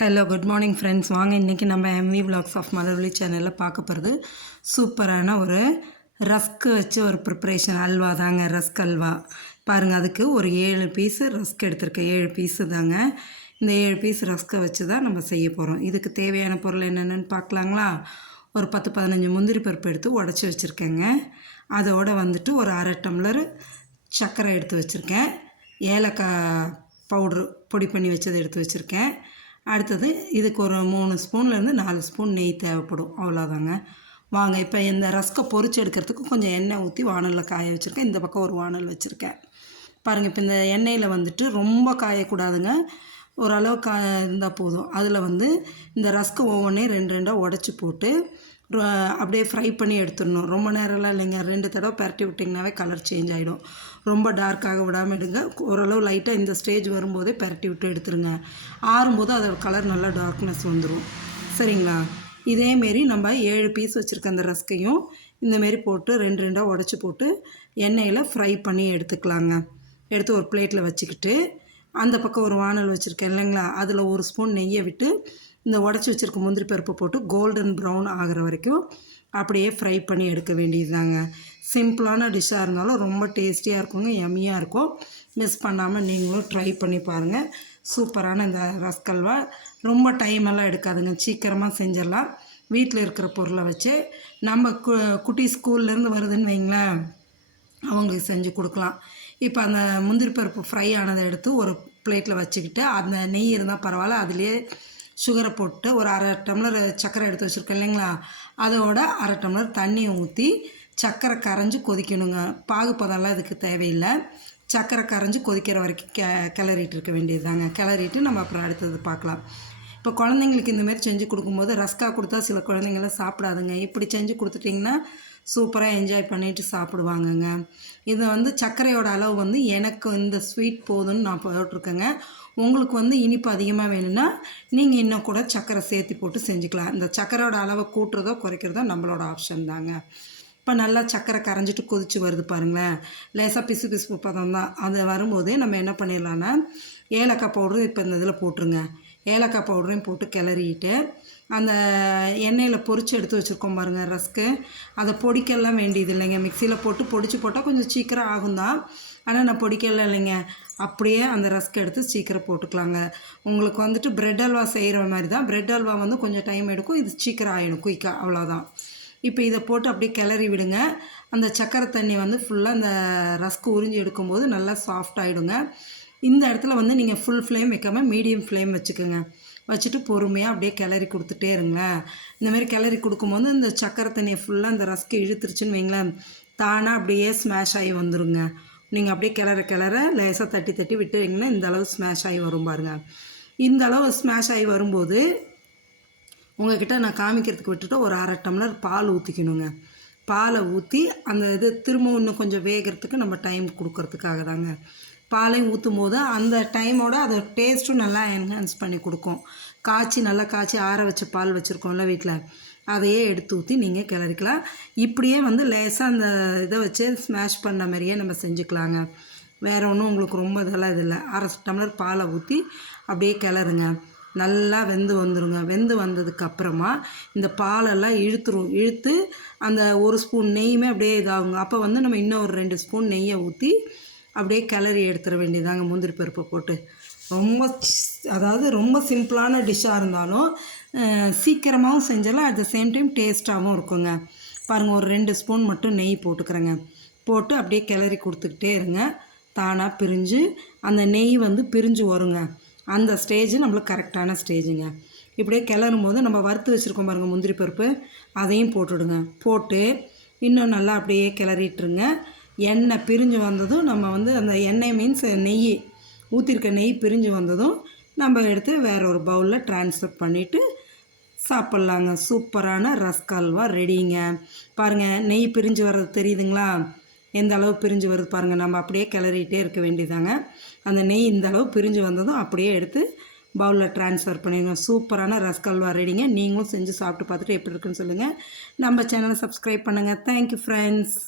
Hello good morning friends. வாங்க இன்றைக்கி நம்ம எம்வி விலாக்ஸ் ஆஃப் மலர்விழி சேனலில் பார்க்க போகிறது சூப்பரான ஒரு ரஸ்க்கு வச்சு ஒரு ப்ரிப்ரேஷன் அல்வா தாங்க. ரஸ்க் அல்வா பாருங்கள். அதுக்கு ஒரு 7 பீஸு ரஸ்க் எடுத்திருக்கேன். 7 பீஸு தாங்க. இந்த 7 பீஸ் ரஸ்க்கை வச்சு தான் நம்ம செய்ய போகிறோம். இதுக்கு தேவையான பொருள் என்னென்னு பார்க்கலாங்களா? ஒரு 10-15 முந்திரி பருப்பு எடுத்து உடச்சி வச்சுருக்கேங்க. அதோடு வந்துட்டு ஒரு அரை டம்ளர் சர்க்கரை எடுத்து வச்சுருக்கேன். ஏலக்காய் பவுட்ரு பொடி பண்ணி வச்சதை எடுத்து வச்சுருக்கேன். அடுத்தது இதுக்கு ஒரு 3 ஸ்பூன்லேருந்து 4 ஸ்பூன் நெய் தேவைப்படும். அவ்வளோதாங்க. வாங்க இப்போ இந்த ரஸ்க்கை பொரிச்சு எடுக்கிறதுக்கு கொஞ்சம் எண்ணெய் ஊற்றி வானலில் காய வச்சுருக்கேன். இந்த பக்கம் ஒரு வானல் வச்சுருக்கேன். பாருங்கள், இப்போ இந்த எண்ணெயில் வந்துட்டு ரொம்ப காயக்கூடாதுங்க. ஓரளவு இருந்தால் போதும். அதில் வந்து இந்த ரஸ்க்கு ஒவ்வொன்றையும் 2 உடச்சி போட்டு அப்படியே ஃப்ரை பண்ணி எடுத்துடணும். ரொம்ப நேரம்லாம் இல்லைங்க. 2 தடவை பரட்டி விட்டிங்கனாவே கலர் சேஞ்ச் ஆகிடும். ரொம்ப டார்க்காக விடாமல் எடுங்க. ஓரளவு லைட்டாக இந்த ஸ்டேஜ் வரும்போதே பரட்டி விட்டு எடுத்துருங்க. ஆறும்போது அதோட கலர் நல்லா டார்க்னஸ் வந்துடும். சரிங்களா? இதேமாரி நம்ம 7 பீஸ் வச்சுருக்க அந்த ரஸ்கையும் இந்தமாரி போட்டு 2 உடச்சி போட்டு எண்ணெயில் ஃப்ரை பண்ணி எடுத்துக்கலாங்க. எடுத்து ஒரு பிளேட்டில் வச்சுக்கிட்டு அந்த பக்கம் ஒரு வானல் வச்சுருக்கேன் இல்லைங்களா? அதில் 1 ஸ்பூன் நெய்யை விட்டு இந்த உடச்சி வச்சுருக்க முந்திரி பருப்பை போட்டு கோல்டன் ப்ரௌன் ஆகிற வரைக்கும் அப்படியே ஃப்ரை பண்ணி எடுக்க வேண்டியது தாங்க. சிம்பிளான டிஷ்ஷாக இருந்தாலும் ரொம்ப டேஸ்டியாக இருக்குங்க. யம்மியாக இருக்கும். மிஸ் பண்ணாமல் நீங்களும் ட்ரை பண்ணி பாருங்கள். சூப்பரான இந்த ரஸ்க் அல்வா ரொம்ப டைமெல்லாம் எடுக்காதுங்க. சீக்கிரமாக செஞ்சிடலாம். வீட்டில் இருக்கிற பொருளை வச்சு நம்ம குட்டி ஸ்கூல்லேருந்து வருதுன்னு வைங்களேன், அவங்களுக்கு செஞ்சு கொடுக்கலாம். இப்போ அந்த முந்திரி பருப்பு ஃப்ரை ஆனதை எடுத்து ஒரு பிளேட்டில் வச்சுக்கிட்டு அந்த நெய் இருந்தால் பரவாயில்ல, அதுலேயே சுகரை போட்டு ஒரு அரை டம்ளர் சர்க்கரை எடுத்து வச்சுருக்கேன் இல்லைங்களா? அதோட அரை டம்ளர் தண்ணியை ஊற்றி சர்க்கரை கரைஞ்சி கொதிக்கணுங்க. பாகுப்பதெல்லாம் இதுக்கு தேவையில்லை. சர்க்கரை கரைஞ்சி கொதிக்கிற வரைக்கும் கிளறிட்டு இருக்க வேண்டியது தாங்க. கிளறிட்டு நம்ம அப்புறம் அடுத்தது பார்க்கலாம். இப்போ குழந்தைங்களுக்கு இந்தமாரி செஞ்சு கொடுக்கும்போது ரஸ்க்காக கொடுத்தா சில குழந்தைங்களாம் சாப்பிடாதுங்க. இப்படி செஞ்சு கொடுத்துட்டிங்கன்னா சூப்பராக என்ஜாய் பண்ணிவிட்டு சாப்பிடுவாங்கங்க. இதை வந்து சர்க்கரையோட அளவு வந்து எனக்கு இந்த ஸ்வீட் போதுன்னு நான் போட்டிருக்கேங்க. உங்களுக்கு வந்து இனிப்பு அதிகமாக வேணும்னா நீங்கள் இன்னும் கூட சர்க்கரை சேர்த்து போட்டு செஞ்சுக்கலாம். இந்த சர்க்கரையோட அளவை கூட்டுறதோ குறைக்கிறதோ நம்மளோட ஆப்ஷன் தாங்க. இப்போ நல்லா சர்க்கரை கரைஞ்சிட்டு கொதிச்சு வருது பாருங்களேன். லேசாக பிசு பிசுப்பு பதம் தான். அது வரும்போதே நம்ம என்ன பண்ணிடலான்னா ஏலக்காய் பவுடரு இப்போ இந்த இதில் போட்டுருங்க. ஏலக்காய் பவுடரையும் போட்டு கிளறிட்டு அந்த எண்ணெயில் பொரித்து எடுத்து வச்சுருக்கோம் பாருங்கள் ரஸ்க்கு, அதை பொடிக்கெல்லாம் வேண்டியது இல்லைங்க. மிக்சியில் போட்டு பொடிச்சு போட்டால் கொஞ்சம் சீக்கிரம் ஆகும் தான். ஆனால் நான் பொடிக்கலாம் இல்லைங்க. அப்படியே அந்த ரஸ்க் எடுத்து சீக்கிரம் போட்டுக்கலாங்க. உங்களுக்கு வந்துட்டு ப்ரெட் அல்வா செய்கிற மாதிரி தான். ப்ரெட் அல்வா வந்து கொஞ்சம் டைம் எடுக்கும். இது சீக்கிரம் ஆகிடும் குயிக்காக. அவ்வளோதான். இப்போ இதை போட்டு அப்படியே கிளறி விடுங்க. அந்த சக்கரை தண்ணி வந்து ஃபுல்லாக அந்த ரஸ்க்கு உறிஞ்சி எடுக்கும்போது நல்லா சாஃப்ட் ஆகிடுங்க. இந்த இடத்துல வந்து நீங்கள் ஃபுல் ஃப்ளேம் வைக்காமல் மீடியம் ஃப்ளேம் வச்சுக்கோங்க. வச்சுட்டு பொறுமையாக அப்படியே கிளறி கொடுத்துட்டே இருங்களேன். இந்தமாரி கிளறி கொடுக்கும்போது இந்த சக்கரை தண்ணியை ஃபுல்லாக அந்த ரஸ்க்கு இழுத்துருச்சுன்னு வைங்களேன், தானாக அப்படியே ஸ்மாஷ் ஆகி வந்துடுங்க. நீங்கள் அப்படியே கிளற லேசாக தட்டி தட்டி விட்டுறீங்கன்னா இந்த அளவு ஸ்மாஷ் ஆகி வரும் பாருங்கள். இந்த அளவு ஸ்மாஷ் ஆகி வரும்போது உங்கள்கிட்ட நான் காமிக்கிறதுக்கு விட்டுட்டு ஒரு அரை டம்ளர் பால் ஊற்றிக்கணுங்க. பாலை ஊற்றி அந்த இது திரும்ப இன்னும் கொஞ்சம் வேகிறதுக்கு நம்ம டைம் கொடுக்கறதுக்காக தாங்க. பாலையும் ஊற்றும் போது அந்த டைமோட அது டேஸ்ட்டும் நல்லா என்ஹான்ஸ் பண்ணி கொடுக்கும். நல்லா காய்ச்சி ஆற வச்ச பால் வச்சுருக்கோம்ல வீட்டில், அதையே எடுத்து ஊற்றி நீங்கள் கிளறிக்கலாம். இப்படியே வந்து லேசாக அந்த இதை வச்சு ஸ்மாஷ் பண்ண மாதிரியே நம்ம செஞ்சுக்கலாங்க. வேறு ஒன்றும் உங்களுக்கு ரொம்ப இதெல்லாம் இது இல்லை. அரை டம்ளர் பாலை ஊற்றி அப்படியே கிளறுங்க. நல்லா வெந்து வந்துடுங்க. வெந்து வந்ததுக்கப்புறமா இந்த பாலெல்லாம் இழுத்து அந்த 1 ஸ்பூன் நெய்யுமே அப்படியே இதாகுங்க. அப்போ வந்து நம்ம இன்னும் ஒரு 2 ஸ்பூன் நெய்யை ஊற்றி அப்படியே கிளறி எடுத்துட வேண்டியதாங்க. முந்திரி பருப்பை போட்டு ரொம்ப சிம்பிளான டிஷ்ஷாக இருந்தாலும் சீக்கிரமாகவும் செஞ்சிடலாம். அட் த சேம் டைம் டேஸ்ட்டாகவும் இருக்குங்க. பாருங்கள், ஒரு 2 ஸ்பூன் மட்டும் நெய் போட்டுக்கிறேங்க. போட்டு அப்படியே கிளறி கொடுத்துக்கிட்டே இருங்க. தானாக பிரிஞ்சு அந்த நெய் வந்து பிரிஞ்சு வருங்க. அந்த ஸ்டேஜ் நம்மளுக்கு கரெக்டான ஸ்டேஜுங்க. இப்படியே கிளறும் போது நம்ம வறுத்து வச்சுருக்கோம் பாருங்கள் முந்திரி பருப்பு, அதையும் போட்டுடுங்க. போட்டு இன்னும் நல்லா அப்படியே கிளறிட்டுருங்க. எண்ணெய் பிரிஞ்சு வந்ததும் நம்ம வந்து அந்த எண்ணெய் மீன்ஸ் நெய் ஊற்றிருக்க நெய் பிரிஞ்சு வந்ததும் நம்ம எடுத்து வேற ஒரு பவுலில் ட்ரான்ஸ்ஃபர் பண்ணிவிட்டு சாப்பிட்லாங்க. சூப்பரான ரஸ்க் அல்வா ரெடிங்க. பாருங்கள், நெய் பிரிஞ்சு வர்றது தெரியுதுங்களா? எந்த அளவு பிரிஞ்சு வருது பாருங்கள். நம்ம அப்படியே கிளறிட்டே இருக்க வேண்டியதாங்க. அந்த நெய் இந்த அளவு பிரிஞ்சு வந்ததும் அப்படியே எடுத்து பவுலில் ட்ரான்ஸ்ஃபர் பண்ணிடுங்க. சூப்பரான ரஸ்க் அல்வா ரெடிங்க. நீங்களும் செஞ்சு சாப்பிட்டு பார்த்துட்டு எப்படி இருக்குன்னு சொல்லுங்கள். நம்ம சேனலை சப்ஸ்கிரைப் பண்ணுங்கள். Thank you friends.